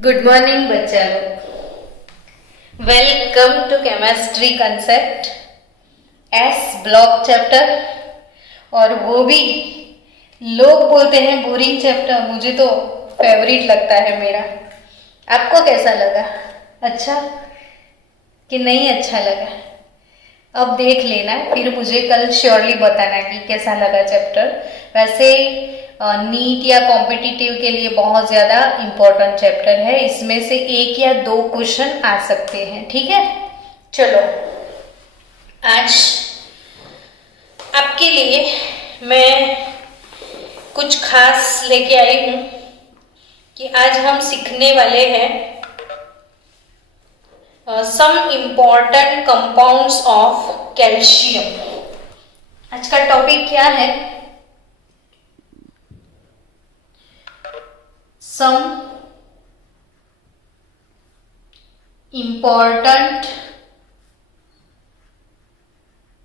Good morning बच्चा लोग, welcome to chemistry concept S block chapter. और वो भी लोग बोलते हैं बोरिंग चैप्टर, मुझे तो फेवरेट लगता है मेरा। आपको कैसा लगा? अच्छा कि नहीं अच्छा लगा? अब देख लेना, फिर मुझे कल श्योरली बताना कि कैसा लगा चैप्टर। वैसे नीट या कॉम्पिटिटिव के लिए बहुत ज़्यादा इम्पोर्टेंट चैप्टर है, इसमें से एक या दो क्वेश्चन आ सकते हैं। ठीक है, चलो आज आपके लिए मैं कुछ खास लेके आई हूँ कि आज हम सीखने वाले हैं some important compounds of calcium. आज का टॉपिक क्या है? Some important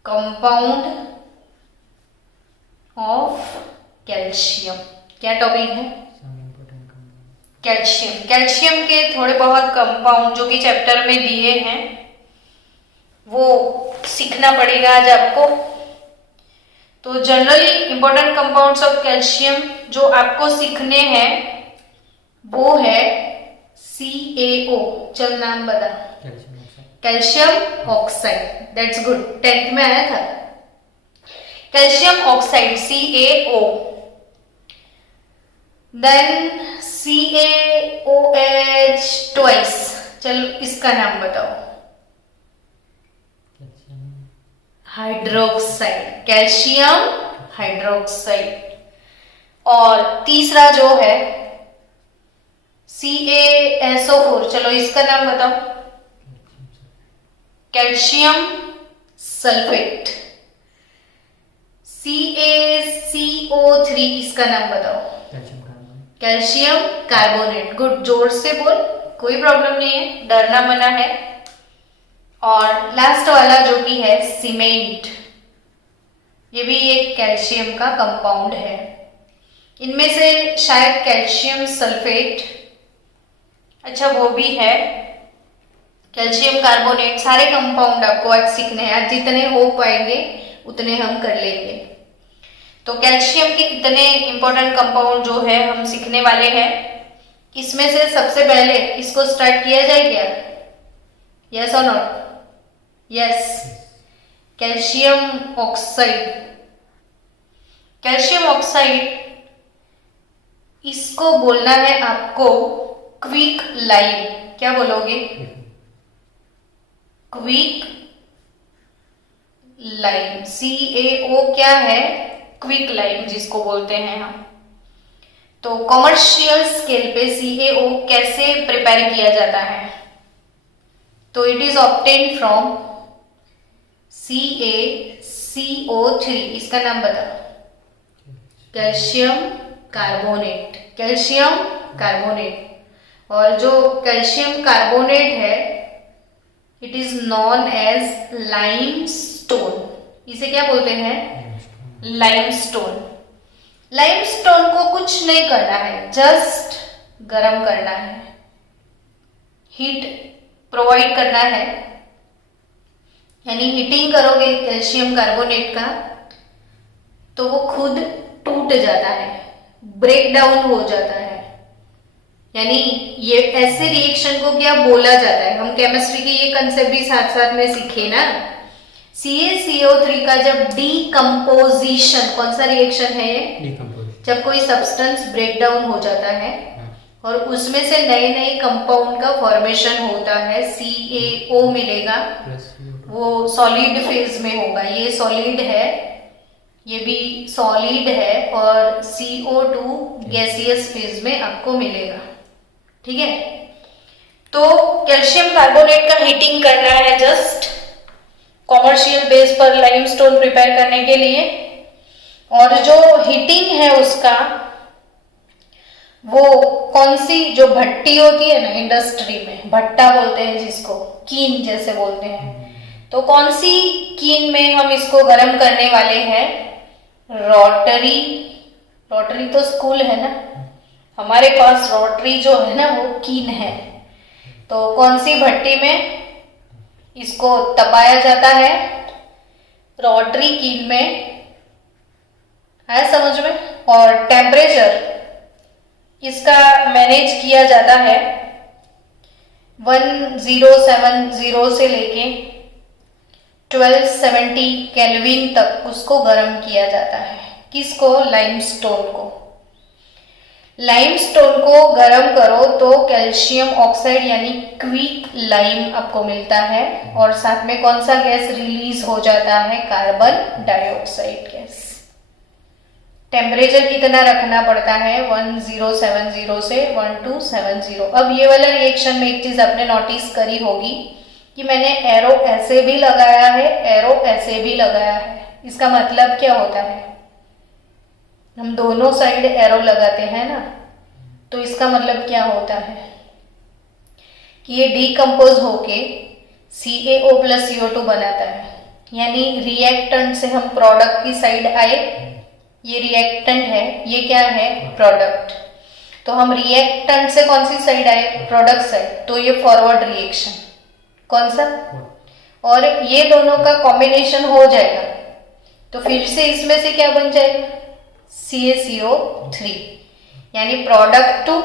compound of calcium. क्या टॉपिक है? कैल्शियम। कैल्शियम के थोड़े बहुत कंपाउंड जो कि चैप्टर में दिए हैं वो सीखना पड़ेगा आज आपको। तो generally important compounds of calcium जो आपको सीखने हैं वो है CaO। चल नाम बता। Calcium oxide, that's good, 10th में आया था। Calcium oxide CaO, then CaOH twice. चलो इसका नाम बताओ। Hydroxide, calcium hydroxide. और तीसरा जो है CaSO4, चलो इसका नाम बताओ। Calcium sulphate. CaCO3, इसका नाम बताओ। Calcium carbonate. गुड, जोर से बोल, कोई प्रॉब्लम नहीं है, डरना मना है। और लास्ट वाला जो कि है सीमेंट, ये भी एक कैल्शियम का कंपाउंड है। इनमें से शायद कैल्शियम सल्फेट, अच्छा वो भी है, कैल्शियम कार्बोनेट, सारे कंपाउंड आपको आज सीखने हैं। आज जितने हो पाएंगे उतने हम कर लेंगे। तो कैल्शियम के इतने इंपॉर्टेंट कंपाउंड जो है हम सीखने वाले हैं। इसमें से सबसे पहले इसको स्टार्ट किया जाए क्या? यस और not? Yes, calcium oxide. Calcium oxide, इसको बोलना है आपको क्विक लाइम। क्या बोलोगे? Quick lime. CaO क्या है? क्विक लाइम जिसको बोलते हैं हम। तो कॉमर्शियल स्केल पे CaO कैसे प्रिपेयर किया जाता है? तो it is obtained from CaCO3, इसका नाम बताओ। Calcium carbonate, calcium carbonate. और जो कैल्शियम कार्बोनेट है it is known as limestone. इसे क्या बोलते हैं? लाइमस्टोन। लाइमस्टोन को कुछ नहीं करना है, जस्ट गरम करना है, हीट प्रोवाइड करना है। यानी हीटिंग करोगे कैल्शियम कार्बोनेट का तो वो खुद टूट जाता है, ब्रेक डाउन हो जाता है। यानी ये ऐसे रिएक्शन को क्या बोला जाता है? हम केमिस्ट्री की ये कंसेप्ट भी साथ साथ में सीखे ना। CaCO3 का जब डीकम्पोजिशन, कौन सा रिएक्शन है ये? जब कोई सब्सटेंस ब्रेक डाउन हो जाता है और उसमें से नए नए कंपाउंड का फॉर्मेशन होता है, CaO मिलेगा, वो सॉलिड फेज में होगा। ये सॉलिड है, ये भी सॉलिड है, और CO2 गैसियस फेज में आपको मिलेगा। ठीक है, तो कैल्शियम कार्बोनेट का हीटिंग करना है जस्ट कॉमर्शियल बेस पर लाइमस्टोन प्रिपेयर करने के लिए। और जो हीटिंग है उसका, वो कौन सी जो भट्टी होती है ना इंडस्ट्री में, भट्टा बोलते हैं जिसको, कीन जैसे बोलते हैं, तो कौन सी कीन में हम इसको गर्म करने वाले हैं? रोटरी। रोटरी तो स्कूल है ना, हमारे पास रोटरी जो है ना वो कीन है, तो कौन सी भट्टी में इसको तपाया जाता है? रोटरी कीन में। है समझ में? और टेम्परेचर इसका मैनेज किया जाता है 1070 से लेके 1270 केल्विन तक उसको गर्म किया जाता है। किसको? लाइमस्टोन को। लाइमस्टोन को गर्म करो तो कैल्शियम ऑक्साइड यानी क्विक लाइम आपको मिलता है, और साथ में कौन सा गैस रिलीज हो जाता है? Carbon dioxide gas. टेम्परेचर कितना रखना पड़ता है? 1070 से 1270। अब ये वाला रिएक्शन में एक चीज आपने नोटिस करी होगी कि मैंने एरो ऐसे भी लगाया है, एरो ऐसे भी लगाया है। इसका मतलब क्या होता है? हम दोनों साइड एरो लगाते हैं ना, तो इसका मतलब क्या होता है कि ये डीकंपोज होके CaO प्लस CO2 बनाता है, यानी रिएक्टेंट से हम प्रोडक्ट की साइड आए। ये रिएक्टेंट है, ये क्या है? प्रोडक्ट। तो हम रिएक्टेंट से कौन सी साइड आए? Product side. तो ये फॉरवर्ड रिएक्शन कौन सा? और ये दोनों का कॉम्बिनेशन हो जाएगा तो फिर से इसमें से क्या बन जाएगा? CaCO3, यानी प्रोडक्ट टू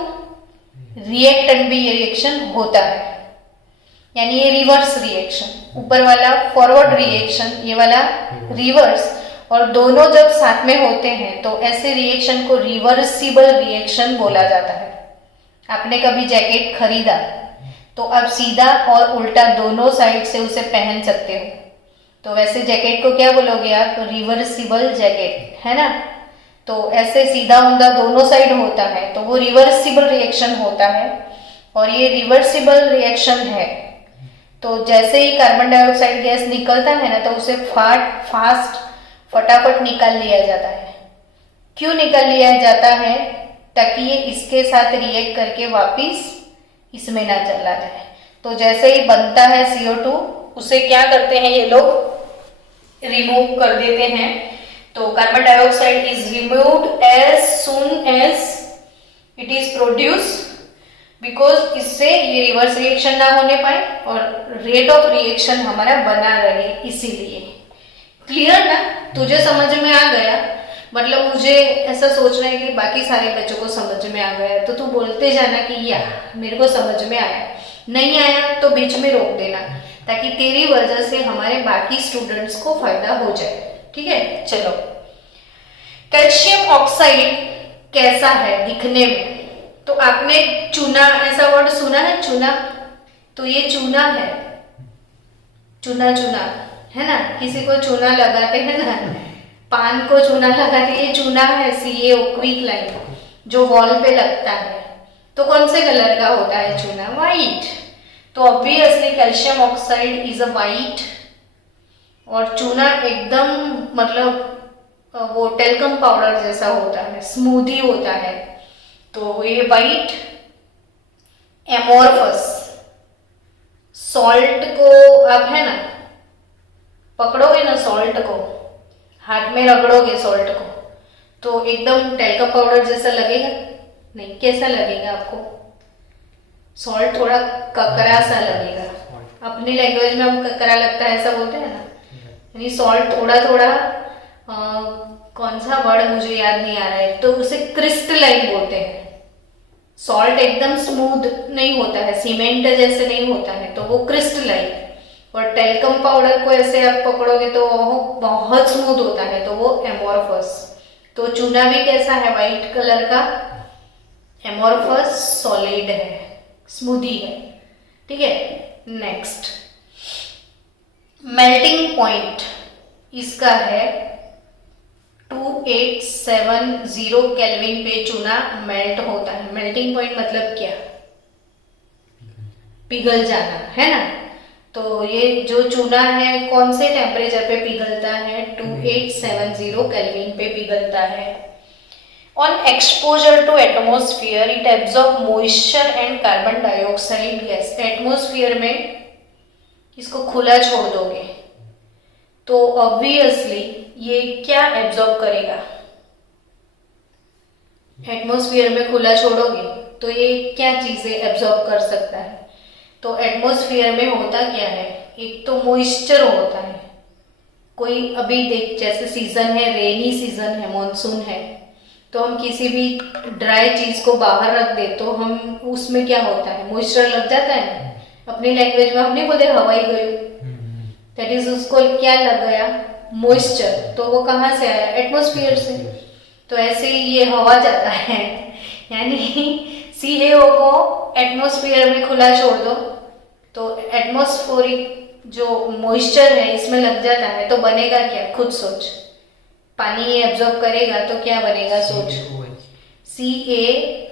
रिएक्टेंट भी ये रिएक्शन होता है, यानी ये रिवर्स रिएक्शन। ऊपर वाला फॉरवर्ड रिएक्शन, ये वाला रिवर्स, और दोनों जब साथ में होते हैं तो ऐसे रिएक्शन को रिवर्सिबल रिएक्शन बोला जाता है। आपने कभी जैकेट खरीदा तो आप सीधा और उल्टा दोनों साइड से उसे पहन सकते हो, तो वैसे जैकेट को क्या बोलोगे आप? रिवर्सिबल जैकेट, है ना? तो ऐसे सीधा उल्टा दोनों साइड होता है तो वो रिवर्सिबल रिएक्शन होता है, और ये रिवर्सिबल रिएक्शन है तो जैसे ही कार्बन डाइऑक्साइड गैस निकलता है ना तो उसे फटाफट निकाल लिया जाता है। क्यों निकाल लिया जाता है? ताकि ये इसके साथ रिएक्ट करके वापिस इसमें ना चला जाए। तो जैसे ही बनता है CO2, उसे क्या करते हैं ये लोग? रिमूव कर देते हैं। तो carbon dioxide is removed as soon as it is produce, because इससे ये रिवर्स रिएक्शन ना होने पाए और रेट ऑफ रिएक्शन हमारा बना रहे, इसीलिए। क्लियर ना? तुझे समझ में आ गया? मतलब मुझे ऐसा सोचना है कि बाकी सारे बच्चों को समझ में आ गया, तो तू बोलते जाना कि या मेरे को समझ में आया। नहीं आया तो बीच में रोक देना, ताकि तेरी वजह से हमारे बाकी स्टूडेंट्स को फायदा हो जाए। ठीक है, चलो। कैल्शियम ऑक्साइड कैसा है दिखने में? तो आपने चूना ऐसा वर्ड सुना है? चूना, तो ये चूना है, चूना चूना है ना? किसी को चूना लगाते हैं ना, पान को चूना लगाते, ये चूना है, CaO क्विक लाइम, जो वॉल पे लगता है। तो कौन से कलर का होता है चूना? वाइट। तो obviously calcium oxide is a white, और चूना एकदम मतलब वो टेल्कम पाउडर जैसा होता है, स्मूदी होता है। तो ये वाइट एमोर्फस। सॉल्ट को आप है ना पकड़ोगे ना, सॉल्ट को हाथ में रगड़ोगे सॉल्ट को, तो एकदम टेल्कम पाउडर जैसा लगेगा? नहीं। कैसा लगेगा आपको? सॉल्ट थोड़ा ककरा सा लगेगा। अपनी लैंग्वेज में हम ककरा लगता है ऐसा बोलते हैं ना, यानी सॉल्ट थोड़ा थोड़ा कौन सा वर्ड मुझे याद नहीं आ रहा है, तो उसे क्रिस्टलाइन बोलते हैं। सॉल्ट एकदम स्मूथ नहीं होता है, सीमेंट जैसे नहीं होता है, तो वो क्रिस्टलाइन। और टेल्कम पाउडर को ऐसे आप पकड़ोगे तो वो बहुत स्मूथ होता है, तो वो एमोर्फस। तो चूना भी कैसा है? वाइट कलर का, एमोर्फस, सॉलिड है, स्मूदी है। ठीक है, नेक्स्ट मेल्टिंग पॉइंट इसका है 2870 केल्विन पे चूना मेल्ट होता है। मेल्टिंग पॉइंट मतलब क्या? पिघल जाना, है ना? तो ये जो चूना है कौन से टेम्परेचर पे पिघलता है? 2870 केल्विन पे पिघलता है। On exposure to atmosphere it absorb moisture and carbon dioxide gas. Atmosphere में इसको खुला छोड़ दोगे तो ऑब्वियसली ये क्या एब्जॉर्ब करेगा? एटमॉस्फेयर में खुला छोड़ोगे तो ये क्या चीजें एब्जॉर्ब कर सकता है? तो एटमॉस्फेयर में होता क्या है, एक तो मॉइस्चर होता है। कोई अभी देख, जैसे सीजन है, रेनी सीजन है, मॉनसून है, तो हम किसी भी ड्राई चीज को बाहर रख दे तो हम उसमें क्या होता है, मॉइस्चर लग जाता है। अपनी लैंग्वेज में हम नहीं बोलते हवाई गई, दैट इज उसको क्या लग गया, मॉइस्चर। तो वो कहाँ से आया, एटमॉस्फेयर से। तो ऐसे ही ये हवा जाता है, यानी CaO को एटमॉस्फेयर में खुला छोड़ दो तो एटमॉस्फेरिक जो मॉइस्चर है इसमें लग जाता है, तो बनेगा क्या, खुद सोच। पानी ये एब्जॉर्ब करेगा तो क्या बनेगा, सोच। CaOH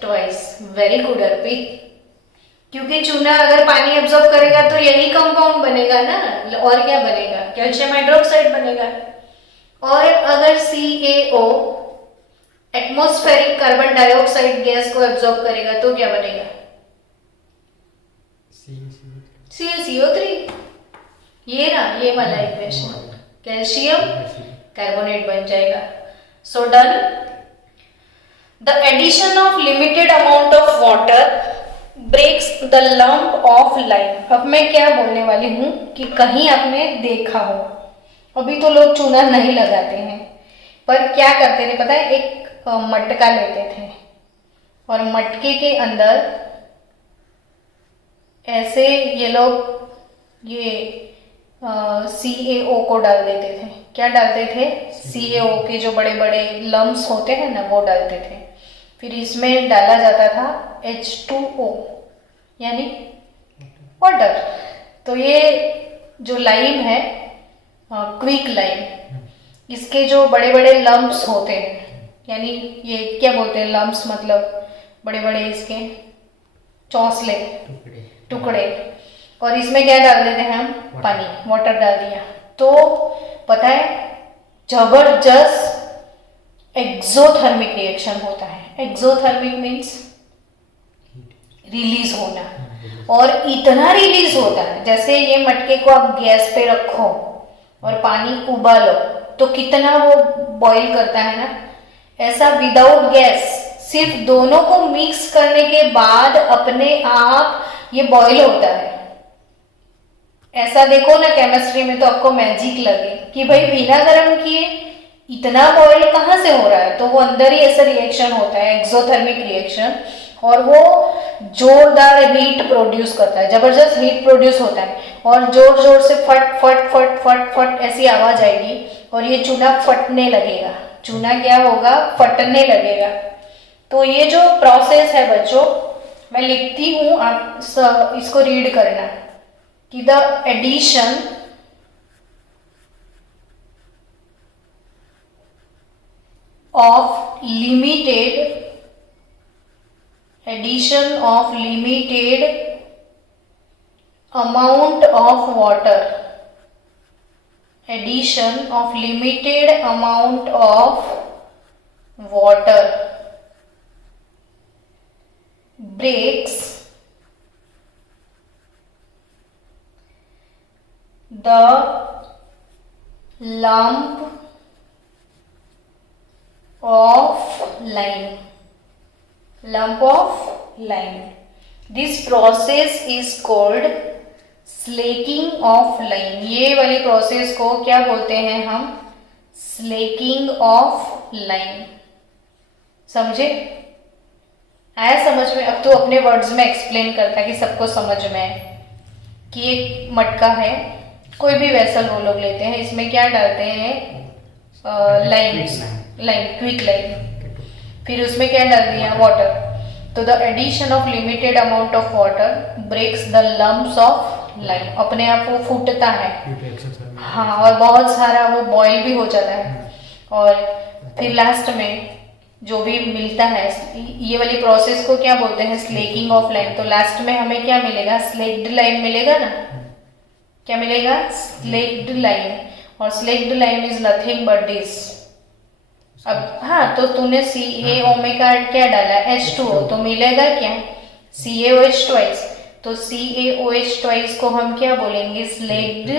twice. वेरी गुड अर्पित, क्योंकि चूना अगर पानी एब्जॉर्ब करेगा तो यही कंपाउंड बनेगा ना, और क्या बनेगा, कैल्शियम हाइड्रोक्साइड बनेगा। और अगर CaO atmospheric carbon dioxide gas को एब्जॉर्ब करेगा तो क्या बनेगा, CaCO3। ये ना, ये वाला इक्वेशन, कैल्शियम कार्बोनेट बन जाएगा। So done. The addition of limited amount of water breaks the lump of lime. अब मैं क्या बोलने वाली हूं कि कहीं आपने देखा हो, अभी तो लोग चूना नहीं लगाते हैं, पर क्या करते थे पता है, एक मटका लेते थे और मटके के अंदर ऐसे ये लोग ये CaO को डाल देते थे। क्या डालते थे, CaO के जो बड़े बड़े लम्स होते हैं ना, वो डालते थे। फिर इसमें डाला जाता था H2O यानी वाटर। तो ये जो लाइम है, क्विक लाइम, इसके जो बड़े बड़े लम्प्स होते हैं, यानी ये क्या बोलते हैं, लम्प्स मतलब बड़े बड़े इसके चौंसले, टुकड़े। और इसमें क्या डाल देते हैं हम, पानी, वाटर डाल दिया तो पता है जबरदस्त एक्सोथर्मिक रिएक्शन होता है। एक्सोथर्मिक मीन्स रिलीज होना, और इतना रिलीज होता है, जैसे ये मटके को आप गैस पे रखो और पानी उबालो तो कितना वो बॉईल करता है ना, ऐसा विदाउट गैस सिर्फ दोनों को मिक्स करने के बाद अपने आप ये बॉईल होता है। ऐसा देखो ना केमिस्ट्री में तो आपको मैजिक लगे कि भाई बिना गर्म किए इतना बॉईल कहाँ से हो रहा है, तो वो अंदर ही ऐसा रिएक्शन होता है, एक्सोथर्मिक रिएक्शन, और वो जोरदार हीट प्रोड्यूस करता है, जबरदस्त हीट प्रोड्यूस होता है, और जोर जोर से फट फट फट फट फट ऐसी आवाज आएगी और ये चूना फटने लगेगा। चूना क्या होगा, फटने लगेगा। तो ये जो प्रोसेस है बच्चों, मैं लिखती हूं, आप इसको रीड करना कि the addition of limited amount of water, breaks the lump of lime. This process is called slaking of lime. ये वाली प्रोसेस को क्या बोलते हैं हम, स्लेकिंग ऑफ लाइम। समझे, आया समझ में? अब तो अपने वर्ड्स में एक्सप्लेन करता है कि सबको समझ में आए कि एक मटका है, कोई भी वेसल वो लोग लेते हैं, इसमें क्या डालते हैं, क्विक लाइम, फिर उसमें क्या डाल दिया, वाटर। तो the addition of limited amount of water breaks the lumps of lime, अपने आप वो फूटता है, हाँ, और बहुत सारा वो बॉईल भी हो जाता है, और फिर लास्ट में जो भी मिलता है, ये वाली प्रोसेस को क्या बोलते हैं, स्लेकिंग ऑफ लाइम। तो लास्ट में हमें क्या मिलेगा, स्लेक्ड लाइम मिलेगा ना, क्या मिलेगा, स्लेक्ड लाइम, और slaked lime is nothing but this. अब हाँ, तो तूने CaO में का क्या डाला, H2O, तो मिलेगा क्या, CaOH ट्वाइस। तो CaOH ट्वाइस को हम क्या बोलेंगे, स्लेक्ड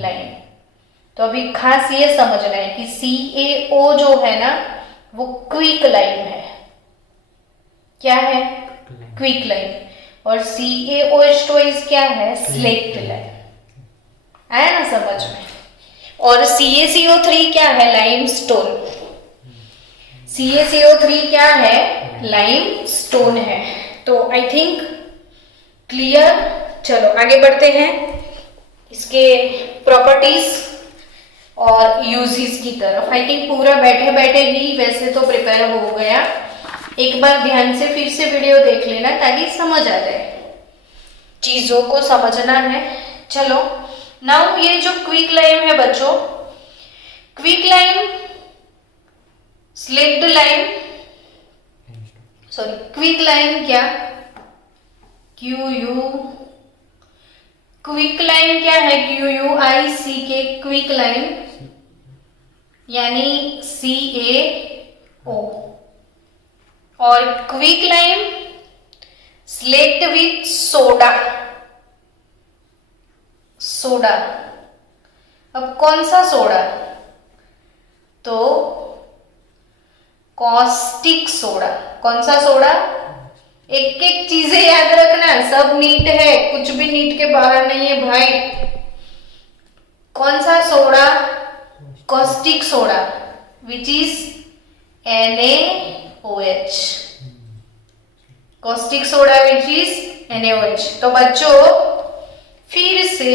लाइम। तो अभी खास ये समझना है कि CaO जो है ना, वो क्विक लाइम है। क्या है? Quick lime. और CaOH2 क्या है? Slaked lime. आया ना समझ में? और CaCO3 क्या है? लाइमस्टोन। CaCO3 क्या है? लाइमस्टोन है। तो आई थिंक क्लियर। चलो आगे बढ़ते हैं इसके प्रॉपर्टीज और यूजेस की तरफ। आई थिंक पूरा बैठे बैठे ही वैसे तो प्रिपेयर हो गया। एक बार ध्यान से फिर से वीडियो देख लेना ताकि समझ आ जाए, चीजों को समझना है। चलो नाउ ये जो क्विक लाइम है बच्चों, quick lime, slaked lime, sorry quick lime क्या? QU, क्विक लाइम क्या है? QUICK, क्विक लाइम यानी CaO। और quick lime slaked with soda. Soda, अब कौन सा सोडा? तो कॉस्टिक सोडा। कौन सा सोडा? एक एक चीजें याद रखना, सब नीट है, कुछ भी नीट के बाहर नहीं है भाई। कौन सा soda? Caustic soda, which is NaOH। Caustic soda which is NaOH। तो बच्चों फिर से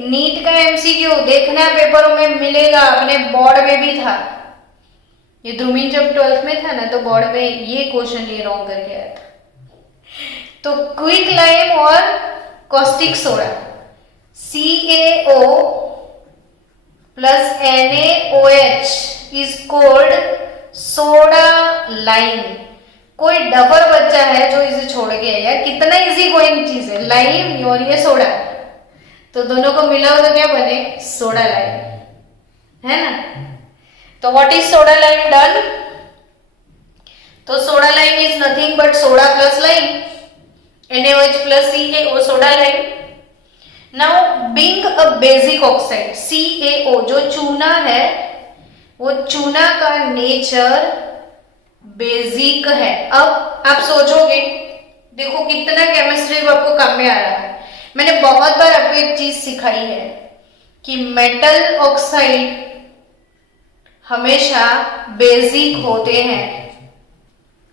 नीट का MCQ देखना, पेपरों में मिलेगा, अपने बोर्ड में भी था ये। ध्रुमीन जब 12th में था ना तो बोर्ड में ये क्वेश्चन ये रॉन्ग करके आया था। तो क्विक लाइम और caustic soda, CaO plus NaOH is cold soda lime. कोई डबर बच्चा है जो इसे छोड़ के आया? कितना इजी गोइंग चीज है, लाइम और ये सोडा, तो दोनों को मिलाओ तो क्या बने? सोडा लाइम, है ना? तो what is soda lime done? तो soda lime is nothing but soda plus lime, NaOH plus CaO, soda lime. Now being a basic oxide, CaO जो चूना है, वो चूना का नेचर बेसिक है। अब आप सोचोगे, देखो कितना केमिस्ट्री आपको काम में आ रहा है। मैंने बहुत बार आपको एक चीज सिखाई है कि मेटल ऑक्साइड हमेशा बेसिक होते हैं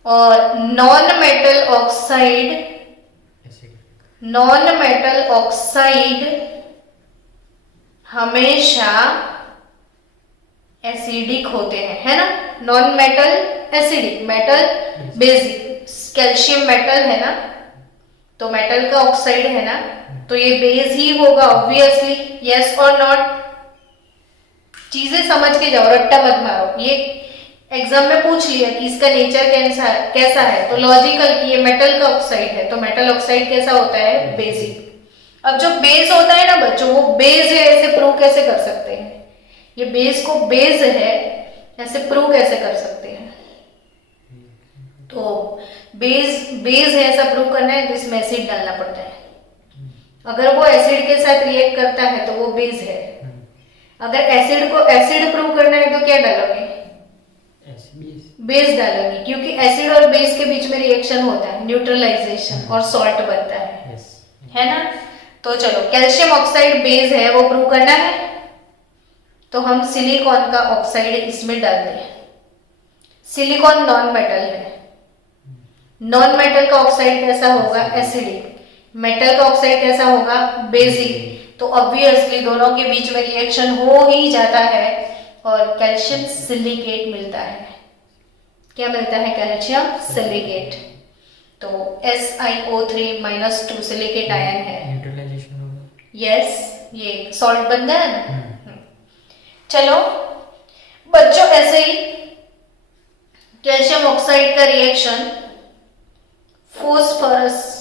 और नॉन मेटल ऑक्साइड हमेशा एसिडिक होते हैं, है ना? Non metal acidic, metal basic. Calcium metal है ना, तो मेटल का ऑक्साइड है ना, तो ये बेस ही होगा ऑब्वियसली। यस और नॉट? चीजें समझ के जाओ, रट्टा मत मारो। ये एग्जाम में पूछ लिया कि इसका नेचर कैसा है, तो लॉजिकल कि ये मेटल का ऑक्साइड है, तो मेटल ऑक्साइड कैसा होता है? बेसिक। अब जो बेस होता है ना बच्चों, वो बेस है ऐसे प्रूव कैसे कर सकते हैं? ये बेस को बेस है ऐसे प्रूव कैसे कर सकते हैं? तो बेस है ऐसा प्रूव करना है तो इसमें एसिड डालना पड़ता है। अगर वो एसिड के साथ रिएक्ट करता है तो वो बेस है। अगर एसिड को एसिड प्रूव करना है तो क्या डालोगे? बेस डालोगे, क्योंकि एसिड और बेस के बीच में रिएक्शन होता है, न्यूट्रलाइजेशन, और सॉल्ट बनता है, है ना? तो चलो, कैल्शियम ऑक्साइड बेस है, वो प्रूव करना है, तो हम सिलिकॉन का ऑक्साइड इसमें डाल दें। सिलिकॉन नॉन मेटल है, नॉन मेटल का ऑक्साइड कैसा होगा? एसिडिक। मेटल का ऑक्साइड कैसा होगा? बेसिक। तो ऑब्वियसली दोनों के बीच में रिएक्शन हो ही जाता है और कैल्शियम सिलिकेट मिलता है। क्या मिलता है? Calcium silicate. तो SiO3-2 सिलिकेट आयन है। न्यूट्रलाइजेशन होगा। यस, ये सॉल्ट बन गया ना। चलो बच्चों, ऐसे ही कैल्शियम ऑक्साइड का रिएक्शन फोस्फोरस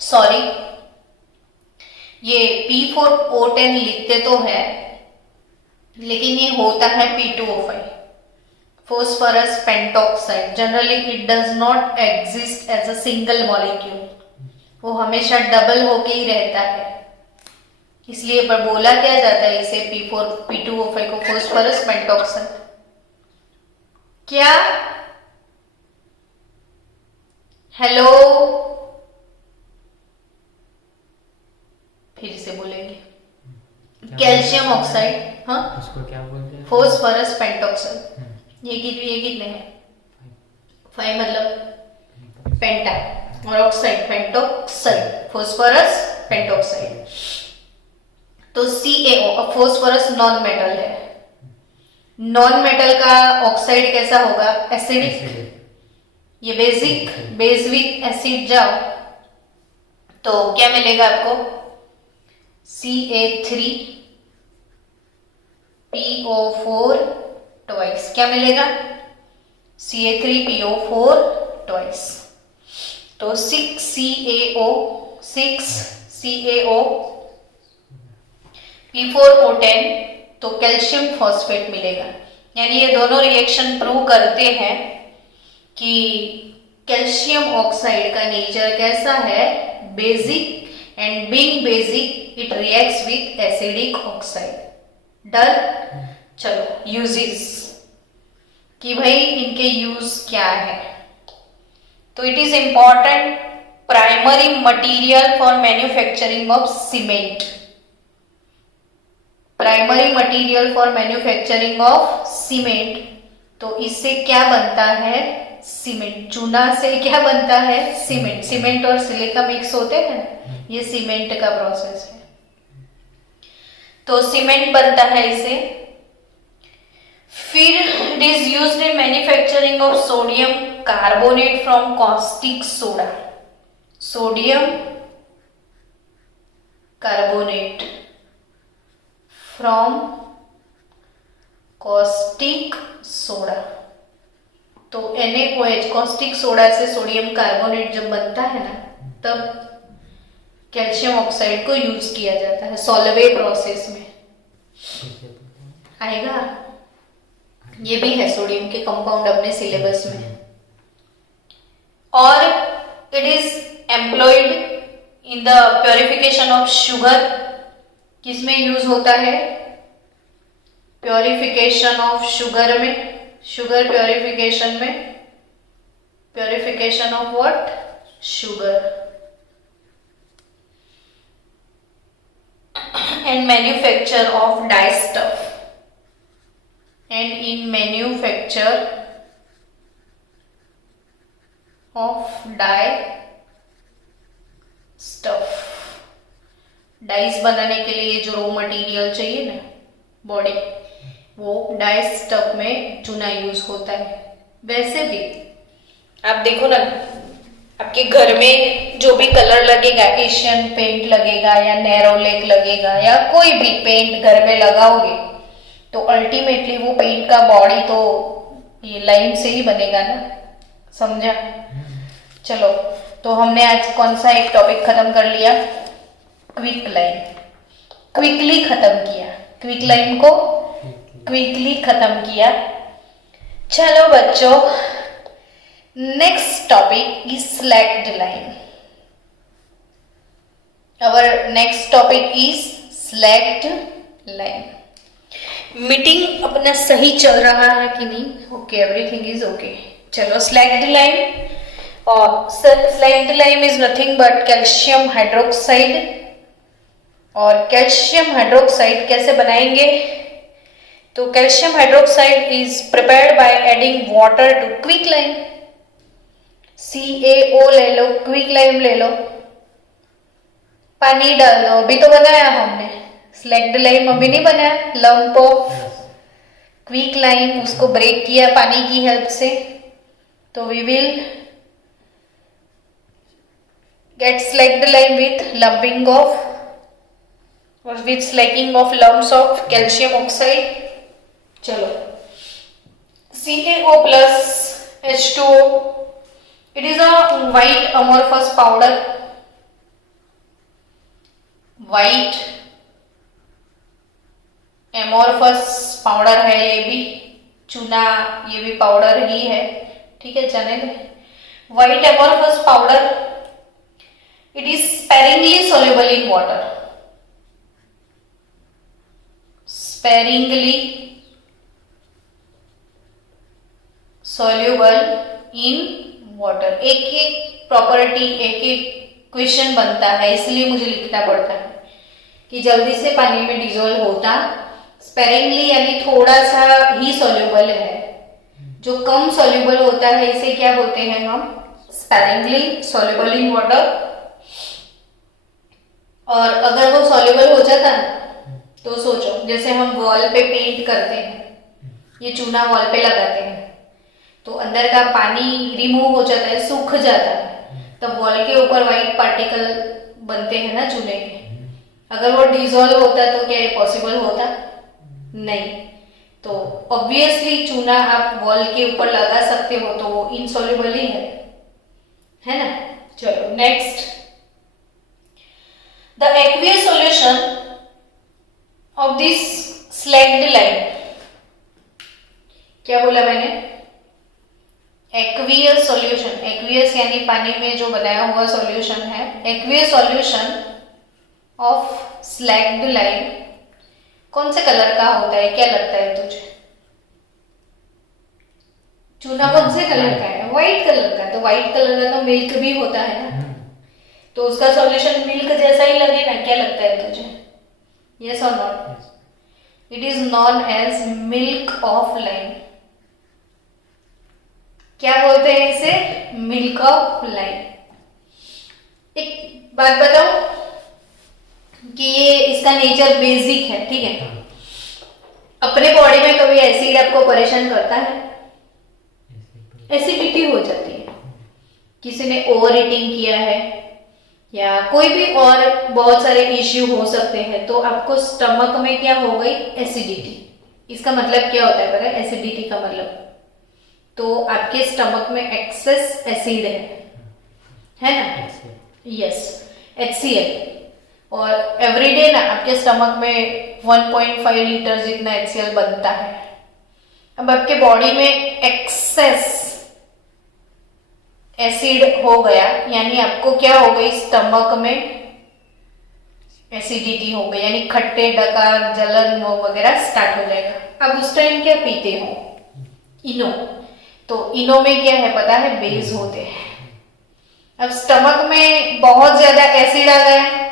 सॉरी, ये P4O10 लिखते तो है, लेकिन ये होता है P2O5, phosphorus pentoxide. Generally it does not exist as a single molecule, वो हमेशा डबल होके ही रहता है। इसलिए पर बोला क्या जाता है इसे P2O5 को फॉस्फोरस पेंटॉक्साइड। क्या? हेलो, फिर से बोलेंगे कैल्शियम ऑक्साइड। हाँ, उसको क्या बोलते हैं? Phosphorus pentoxide. ये कितने हैं? 5 मतलब पेंटा और ऑक्साइड पेंटॉक्साइड, फॉस्फोरस पेंटॉक्साइड। तो CaO फॉस्फोरस नॉन मेटल है। नॉन मेटल का ऑक्साइड कैसा होगा? एसिडिक। ये बेसिक एसिड जाओ तो क्या मिलेगा आपको? Ca3PO4 twice. क्या मिलेगा? Ca3PO4 twice. तो 6CaO P4O10, तो कैल्शियम फॉस्फेट मिलेगा। यानी ये दोनों रिएक्शन प्रूव करते हैं कि कैल्शियम ऑक्साइड का नेचर कैसा है? Basic, and being basic it reacts with acidic oxide. Done. चलो यूजेस कि भाई इनके यूज क्या है। तो it is important primary material for manufacturing of cement. Primary material for manufacturing of cement. तो इससे क्या बनता है? सीमेंट। चूना से क्या बनता है? सीमेंट। सीमेंट और सिलिका मिक्स होते हैं, ये सीमेंट का प्रोसेस है। तो सीमेंट बनता है इसे। फिर it is used in manufacturing of sodium carbonate from caustic soda. Sodium carbonate from caustic soda. तो NaOH कॉस्टिक सोडा से सोडियम कार्बोनेट जब बनता है ना, तब कैल्शियम ऑक्साइड को यूज किया जाता है सॉल्वे प्रोसेस में। आएगा? ये भी है सोडियम के कंपाउंड अपने सिलेबस में। और it is employed in the purification of sugar. किसमें यूज होता है? प्योरिफिकेशन ऑफ शुगर में। शुगर प्योरिफिकेशन में। Purification of what? Sugar. And manufacture of die stuff. And in manufacture of die stuff. Dice बनाने के लिए जो रॉ मटेरियल चाहिए ना बॉडी, वो डाई स्टफ में चूना यूज होता है। वैसे भी आप देखो ना, आपके घर में जो भी कलर लगेगा, एशियन पेंट लगेगा या नैरोलैक लगेगा या कोई भी पेंट घर में लगाओगे, तो अल्टीमेटली वो पेंट का बॉडी तो ये लाइम से ही बनेगा ना। समझा? चलो, तो हमने आज कौन सा एक टॉपिक खत्म कर लिया? Quick lime. क्विकली खत्म किया। क्विक लाइम को क्विकली खत्म किया। चलो बच्चों, next topic is slaked lime. Our next topic is slaked lime. Meeting अपना सही चल रहा है कि नहीं? Okay, everything is okay. चलो, स्लैक्ड लाइम। और slaked lime is nothing but calcium hydroxide. और कैल्शियम हाइड्रोक्साइड कैसे बनाएंगे? तो calcium hydroxide is prepared by adding water to quick lime. CaO ले लो, क्विक लाइम ले लो, पानी डाल दो। अभी तो बनाया हमने स्लैक्ड लाइम, अभी नहीं बनाया। लंप ऑफ क्विक लाइम, उसको ब्रेक किया पानी की हेल्प से। तो we will get slaked lime with lumping of or with slacking of lumps of calcium oxide. चलो, CaO plus H2O. It is a white amorphous powder. White amorphous powder है ये भी। चूना ये भी पाउडर ही है, ठीक है, जाने दे। White amorphous powder. It is sparingly soluble in water. Sparingly soluble in water. एक एक प्रॉपर्टी, एक एक क्वेश्चन बनता है, इसलिए मुझे लिखना पड़ता है कि जल्दी से पानी में डिजोल्व होता। स्पेरिंगली यानी थोड़ा सा ही सॉल्यूबल है, जो कम सॉल्यूबल होता है इसे क्या बोलते हैं हम, स्पेरिंगली सॉल्यूबल इन वाटर। और अगर वो सॉल्यूबल हो जाता ना, तो सोचो जैसे हम वॉल पे पेंट करते हैं, ये चूना वॉल पे लगाते हैं, तो अंदर का पानी रिमूव हो जाता है, सूख जाता है, तब वॉल के ऊपर व्हाइट पार्टिकल बनते हैं ना चूने के। अगर वो डिसॉल्व होता तो क्या ये पॉसिबल होता? नहीं। तो ऑब्वियसली चूना आप वॉल के ऊपर लगा सकते हो तो वो इनसॉल्युबल ही है ना। चलो next, the aqueous solution of this slagged line. क्या बोला मैंने? एक्वियस सॉल्यूशन, एक्वियस यानी पानी में जो बनाया हुआ सॉल्यूशन है। Aqueous solution of slagged line कौन से कलर का होता है, क्या लगता है तुझे? चूना कौन से कलर का है? व्हाइट कलर का। तो व्हाइट कलर का तो मिल्क भी होता है ना, तो उसका सॉल्यूशन मिल्क जैसा ही लगे ना, क्या लगता है तुझे? यस और not? It is known as milk of lime. क्या बोलते हैं इसे? Milk of lime. एक बात बताओ कि ये इसका नेचर बेसिक है, ठीक है। अपने बॉडी में कभी एसिड आपको परेशान करता है? एसिडिटी हो जाती है, किसी ने ओवर ईटिंग किया है या कोई भी और बहुत सारे इश्यू हो सकते हैं, तो आपको स्टमक में क्या हो गई? एसिडिटी। इसका मतलब क्या होता है पता है? एसिडिटी का मतलब तो आपके स्टमक में एक्सेस एसिड है ना? Yes, HCl। और एवरीडे ना आपके स्टमक में 1.5 लीटर जितना HCl बनता है। अब आपके बॉडी में एक्सेस एसिड हो गया, यानी आपको क्या हो गई? स्टमक में एसिडिटी हो गई, यानी खट्टे, डकार, जलन वो वगैरह स्टार्ट हो जाएगा। अब उस टाइम क्या पीते हो? इनो। तो इनो में क्या है पता है? बेस होते हैं। अब स्टमक में बहुत ज्यादा एसिड आ गया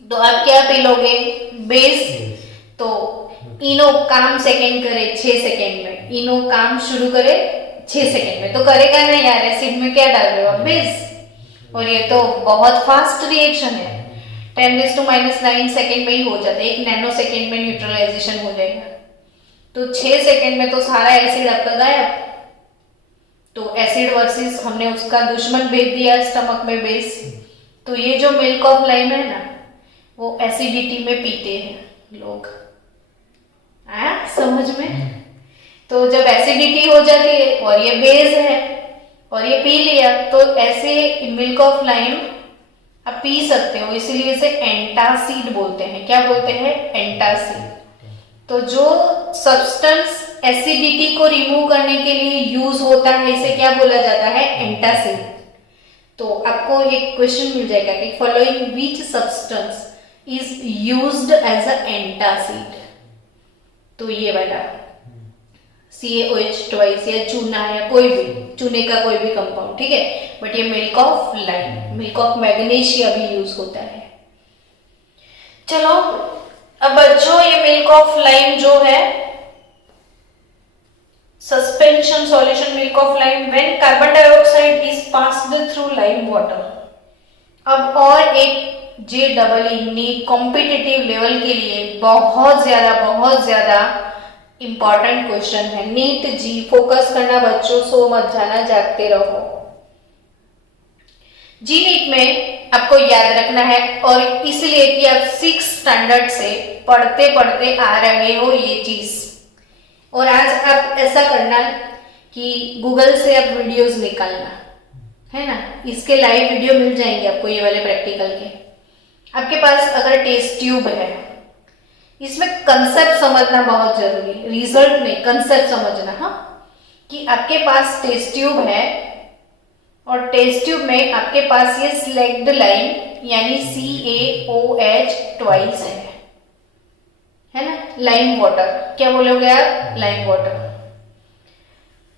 तो आप क्या पी लोगे? बेस। तो इनो काम सेकेंड करे 6 सेकेंड में, इनो काम शुरू करे 6 सेकेंड में, तो करेगा ना यार? एसिड में क्या डाल रहे हो आप? बेस। और ये तो बहुत फास्ट रिएक्शन है, 10⁻⁹ सेकेंड में ही हो जाता है, 1 नैनो सेकेंड में न्यूट्रलाइजेशन हो जाएगा। तो 6 सेकेंड में तो सारा एसिड आपका गायब। तो एसिड वर्सेस हमने उसका दुश्मन भेज दिया स्टमक में, बेस। तो ये जो मिल्क ऑफ लाइम है ना, वो एसिडिटी में पीते हैं लोग। आया समझ में? तो जब एसिडिटी हो जाती है और ये बेस है और ये पी लिया, तो ऐसे मिल्क ऑफ लाइम आप पी सकते हो, इसलिए इसे एंटासिड बोलते हैं। क्या बोलते हैं? एंटासिड। तो जो सब्सटेंस एसिडिटी को रिमूव करने के लिए यूज होता है, इसे क्या बोला जाता है? एंटासिड। तो आपको एक क्वेश्चन मिल जाएगा कि following which substance is used as a antacid. तो ये वाला CaOH ट्वाइस या चूना या कोई भी चूने का कोई भी कंपाउंड, ठीक है। बट ये milk of lime, milk of magnesia भी यूज होता है। चलो अब बच्चों, ये मिल्क ऑफ लाइम जो है suspension solution milk of lime when carbon dioxide is passed through lime water. अब और एक JEE नीट कॉम्पिटिटिव लेवल के लिए बहुत ज्यादा इंपॉर्टेंट क्वेश्चन है। नीट जी, फोकस करना बच्चों, सो मत जाना, जागते रहो। जी नीट में आपको याद रखना है, और इसलिए कि आप 6 स्टैंडर्ड से पढ़ते पढ़ते आ रहे हो ये चीज। और आज आप ऐसा करना कि गूगल से आप वीडियोस निकालना, है ना। इसके लाइव वीडियो मिल जाएंगे आपको, ये वाले प्रैक्टिकल के। आपके पास अगर टेस्ट ट्यूब है, इसमें कंसेप्ट समझना बहुत जरूरी है, रिजल्ट नहीं, कंसेप्ट समझना। हाँ, कि आपके पास टेस्ट ट्यूब है और टेस्ट ट्यूब में आपके पास ये स्लैग्ड लाइन यानी CaOH ट्वाइस है ना, लाइम वाटर, क्या बोलोगे आप, लाइम वाटर।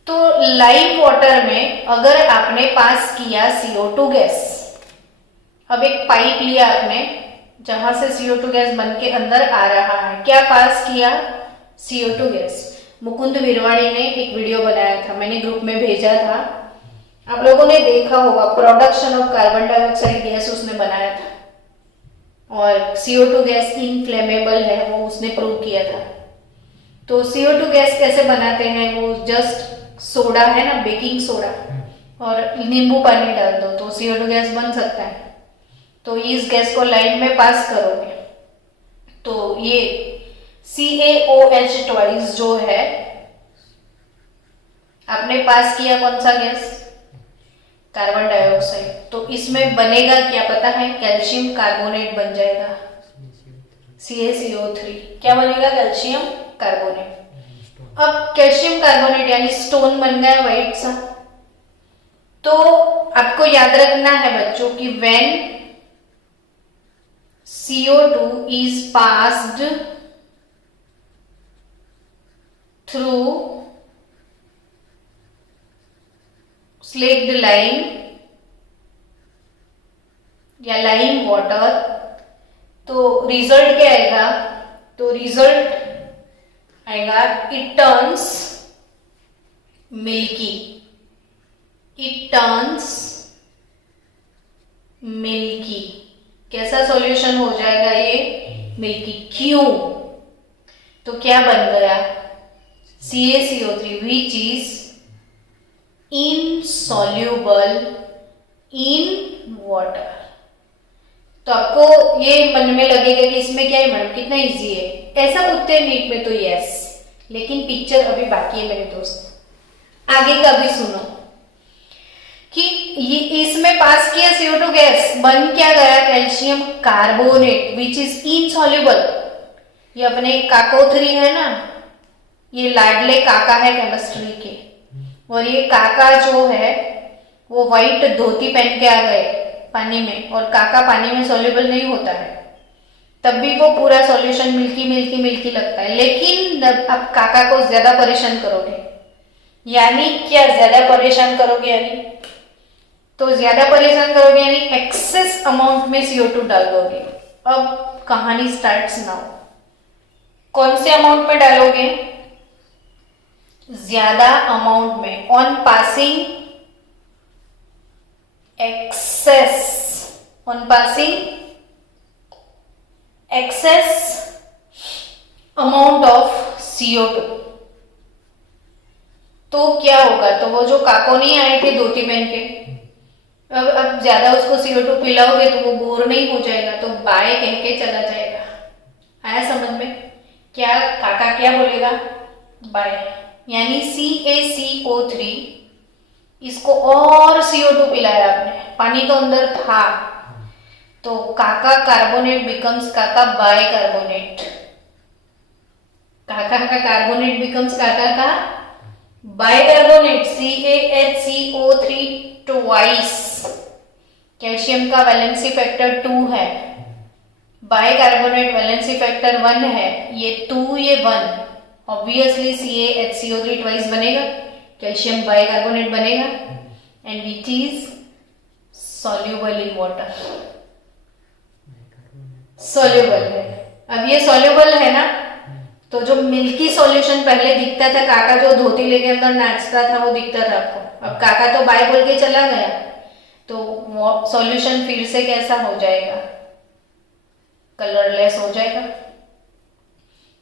तो लाइम वाटर में अगर आपने पास किया CO2 गैस, अब एक पाइप लिया आपने जहां से CO2 गैस बन के अंदर आ रहा है, क्या पास किया, CO2 गैस। मुकुंद विरवाणी ने एक वीडियो बनाया था, मैंने ग्रुप में भेजा था, आप लोगों ने देखा होगा, production of carbon dioxide gas उसने बनाया था, और CO2 गैस इनफ्लेमेबल है वो उसने प्रूव किया था। तो CO2 गैस कैसे बनाते हैं, वो जस्ट सोडा है ना, बेकिंग सोडा और नींबू पानी डाल दो तो CO2 गैस बन सकता है। तो इस गैस को लाइम में पास करोगे तो ये CaOH ट्वाइस जो है आपने पास किया, कौन सा गैस, कार्बन डाइऑक्साइड, तो इसमें बनेगा क्या पता है, कैल्शियम कार्बोनेट बन जाएगा, CaCO3, क्या बनेगा, कैल्शियम कार्बोनेट। अब कैल्शियम कार्बोनेट यानी स्टोन बन गया व्हाइट सा। तो आपको याद रखना है बच्चों कि when CO2 is passed through slaked lime या लाइम वाटर, तो रिजल्ट क्या आएगा, तो रिजल्ट आएगा it turns milky, it turns milky. कैसा सॉल्यूशन हो जाएगा ये, मिल्की। क्यों, तो क्या बन गया, CaCO3 which is insoluble in water. तो आपको ये मन में लगेगा कि इसमें क्या है मैडम, कितना इजी है, ऐसा पूछते हैं नीट में तो यस, लेकिन पिक्चर अभी बाकी है मेरे दोस्त, आगे का भी सुनो कि ये इसमें पास किया CO2 गैस, बन क्या गया, calcium carbonate which is insoluble. ये अपने काको3 है ना, ये लाडले काका है केमिस्ट्री के, और ये काका जो है वो व्हाइट धोती पहन के आ गए पानी में, और काका पानी में सॉल्युबल नहीं होता है, तब भी वो पूरा सॉल्यूशन मिल्की मिल्की मिल्की लगता है। लेकिन अब काका को ज्यादा परेशान करोगे, यानी क्या, ज्यादा परेशान करोगे यानी, तो ज्यादा परेशान करोगे यानी एक्सेस अमाउंट में CO2 डाल दोगे। अब कहानी स्टार्ट्स नाउ, कौन से अमाउंट में डालोगे, ज्यादा अमाउंट में, on passing excess, on passing excess amount of CO2। तो क्या होगा, तो वो जो काको नहीं आए थे धोती पहन के, अब ज्यादा उसको CO2 पिलाओगे तो वो बोर नहीं हो जाएगा, तो बाय कह के चला जाएगा। आया समझ में, क्या काका क्या बोलेगा, बाय, यानी CaCO3 इसको और CO2 पिलाया आपने, पानी तो अंदर था, तो काका कार्बोनेट बिकम्स काका बाय कार्बोनेट, काका का कार्बोनेट बिकम्स काका का bicarbonate, CaHCO3 twice, calcium का वैलेंसी फैक्टर 2 है, बाय कार्बोनेट वैलेंसी फैक्टर 1 है, ये 2 ये 1, ऑब्वियसली CaHCO3 ट्वाइस बनेगा, कैल्शियम बाय कार्बोनेट बनेगा, and which is soluble in water, soluble है। अब ये सॉल्युबल है ना, तो जो मिल्की सॉल्यूशन पहले दिखता था, काका जो धोती लेके अंदर नाचता था वो दिखता था आपको, अब काका तो बाय बोल के चला गया, तो सॉल्यूशन फिर से कैसा हो जाएगा, कलरलेस हो जाएगा।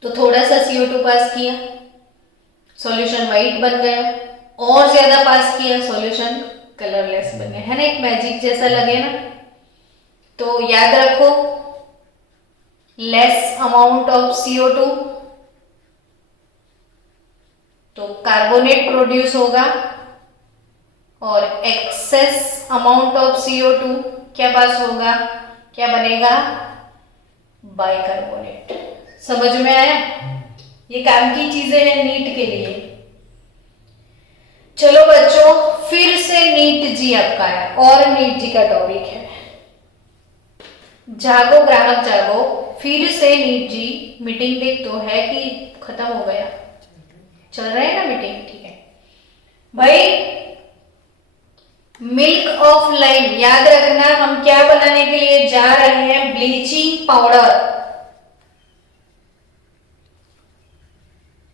तो थोड़ा सा CO2 पास किया, सॉल्यूशन व्हाइट बन गया, और ज्यादा पास किया, सॉल्यूशन कलरलेस बन गया, है ना, एक मैजिक जैसा लगे ना। तो याद रखो, लेस अमाउंट ऑफ CO2 तो कार्बोनेट प्रोड्यूस होगा, और एक्सेस अमाउंट ऑफ CO2 क्या पास होगा, क्या बनेगा, बाइकार्बोनेट। समझ में आया, ये काम की चीजें हैं नीट के लिए। चलो बच्चों, फिर से नीट जी आपका है, और नीट जी का टॉपिक है जागो ग्राहक जागो, फिर से नीट जी मीटिंग देख तो है कि खत्म हो गया, चल रहा है ना मीटिंग, ठीक है भाई। मिल्क ऑफ लाइम, याद रखना हम क्या बनाने के लिए जा रहे हैं, ब्लीचिंग पाउडर।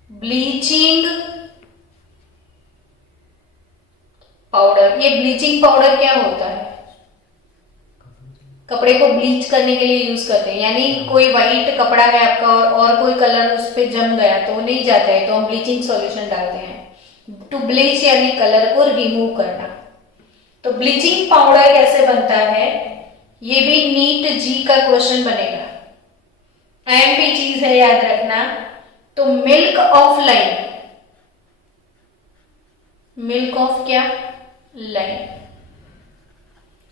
ब्लीचिंग पाउडर, ये ब्लीचिंग पाउडर क्या होता है, कपड़े को ब्लीच करने के लिए यूज करते हैं, यानी कोई व्हाइट कपड़ा है आपका और कोई कलर उस पर जम गया तो नहीं जाता है, तो हम ब्लीचिंग सॉल्यूशन डालते हैं। टू ब्लीच यानी कलर को रिमूव करना। तो ब्लीचिंग पाउडर कैसे बनता है, ये भी नीट जी का क्वेश्चन बनेगा, आईएमपी चीज है, याद रखना। तो milk of lime, milk of क्या, लाइम,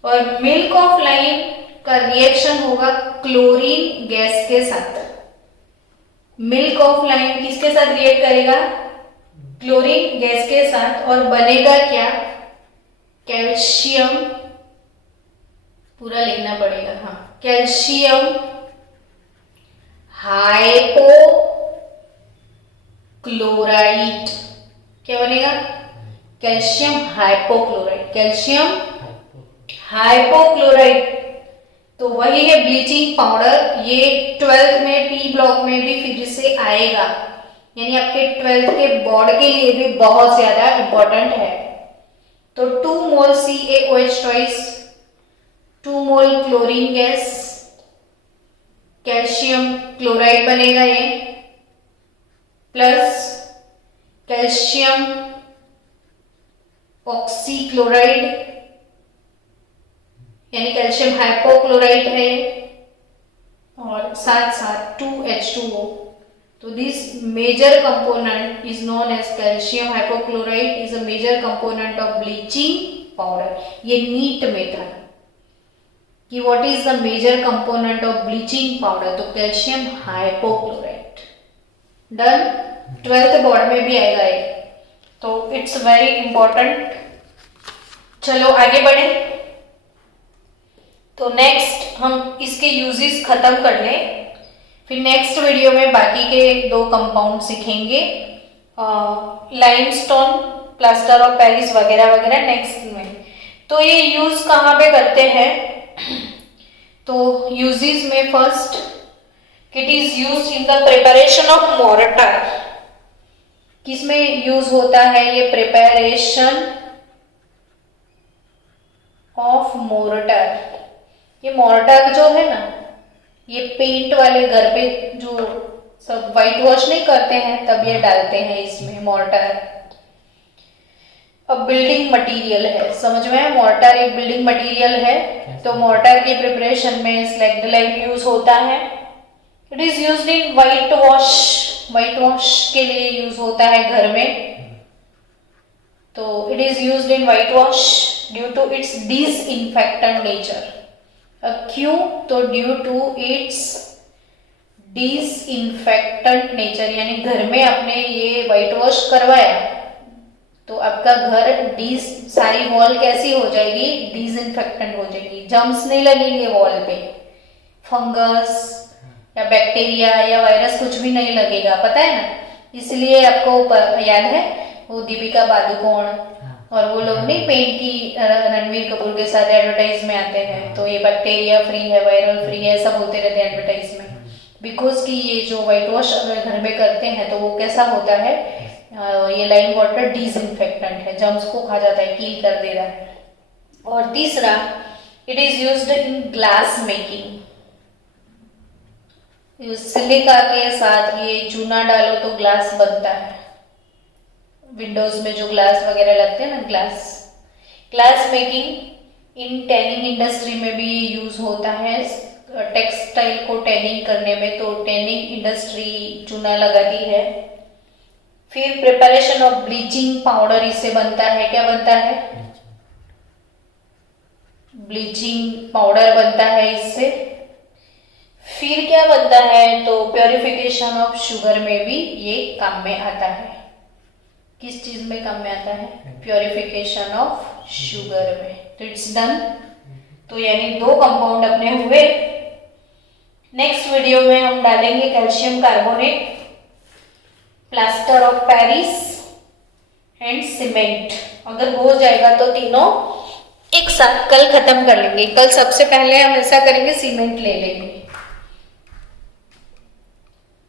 और मिल्क ऑफ लाइम का रिएक्शन होगा क्लोरीन गैस के साथ। मिल्क ऑफ लाइम किसके साथ रिएक्ट करेगा, क्लोरीन गैस के साथ, और बनेगा क्या, कैल्शियम, पूरा लिखना पड़ेगा, हाँ, कैल्शियम हाइपोक्लोराइड। क्या बनेगा, कैल्शियम हाइपोक्लोराइड, कैल्शियम हाइपोक्लोराइड। तो वही है ब्लीचिंग पाउडर। ये 12th में पी ब्लॉक में भी फिर से आएगा, यानी आपके 12th के बोर्ड के लिए भी बहुत ज्यादा इंपॉर्टेंट है। तो 2 mole CaOH twice, 2 mole chlorine gas, calcium chloride बनेगा ये, प्लस कैल्शियम ऑक्सीक्लोराइड, यानी कैल्शियम हाइपोक्लोराइड है, और साथ साथ 2H2O। तो this major component is known as calcium hypochloride, is a major component of bleaching powder. ये नीट में था कि what is the major component of bleaching powder, तो calcium hypochloride. Done, 12th board में भी आएगा ये, तो इट्स वेरी इंपॉर्टेंट। चलो आगे बढ़े। तो नेक्स्ट हम इसके यूजेस खत्म कर लें, फिर नेक्स्ट वीडियो में बाकी के 2 कंपाउंड सीखेंगे, लाइमस्टोन, प्लास्टर ऑफ पेरिस वगैरह वगैरह नेक्स्ट में। तो ये यूज कहाँ पे करते हैं, तो यूजेस में first, it is use in the preparation of mortar. किसमें यूज होता है ये, प्रिपरेशन ऑफ मोर्टार। ये मोर्टार जो है ना, ये पेंट वाले घर पे जो सब व्हाइट वॉश नहीं करते हैं तब ये डालते हैं इसमें मोर्टार। अब बिल्डिंग मटेरियल है, समझ में है, मोर्टार एक बिल्डिंग मटेरियल है। तो मोर्टार की प्रिपरेशन में स्लैग्ड लाइम यूज होता है। It is used in whitewash, whitewash के लिए यूज होता है घर में। तो it is used in whitewash due to its disinfectant nature. अब क्यों, तो due to its disinfectant nature, यानी घर में आपने ये व्हाइट वॉश करवाया तो आपका घर सारी वॉल कैसी हो जाएगी, डिसइंफेक्टेंट हो जाएगी, जर्म्स नहीं लगेंगे वॉल पे, फंगस या बैक्टीरिया या वायरस कुछ भी नहीं लगेगा, पता है ना। इसलिए आपको याद है वो दीपिका पादुकोण और वो लोग नहीं पेंट की रणवीर कपूर के साथ एडवर्टाइज में आते हैं, तो ये बैक्टीरिया फ्री है, वायरल फ्री है, ऐसा बोलते रहते हैं एडवर्टाइज में। बिकॉज कि ये जो व्हाइट वॉश अगर घर में करते हैं तो वो कैसा होता है, ये लाइम वाटर डिसइंफेक्टेंट है, जर्म्स को खा जाता है, किल कर दे रहा है। और तीसरा, it is used in glass making. Silica के साथ ये चूना डालो तो ग्लास बनता है, विंडोज में जो ग्लास वगैरह लगते हैं ना, ग्लास मेकिंग। इन टैनिंग इंडस्ट्री में भी यूज होता है, टेक्सटाइल को टैनिंग करने में, तो टैनिंग इंडस्ट्री चूना लगाती है। फिर प्रिपरेशन ऑफ ब्लीचिंग पाउडर इससे बनता है, क्या बनता है, ब्लीचिंग पाउडर बनता है इससे। फिर क्या बनता है, तो प्योरिफिकेशन ऑफ शुगर में भी ये काम में आता है। किस चीज में काम में आता है, प्योरिफिकेशन ऑफ शुगर में। तो इट्स डन। तो यानी 2 कंपाउंड अपने हुए, नेक्स्ट वीडियो में हम डालेंगे calcium carbonate, plaster of Paris and cement. अगर हो जाएगा तो तीनों एक साथ कल खत्म कर लेंगे। कल सबसे पहले हम ऐसा करेंगे, सीमेंट ले लेंगे।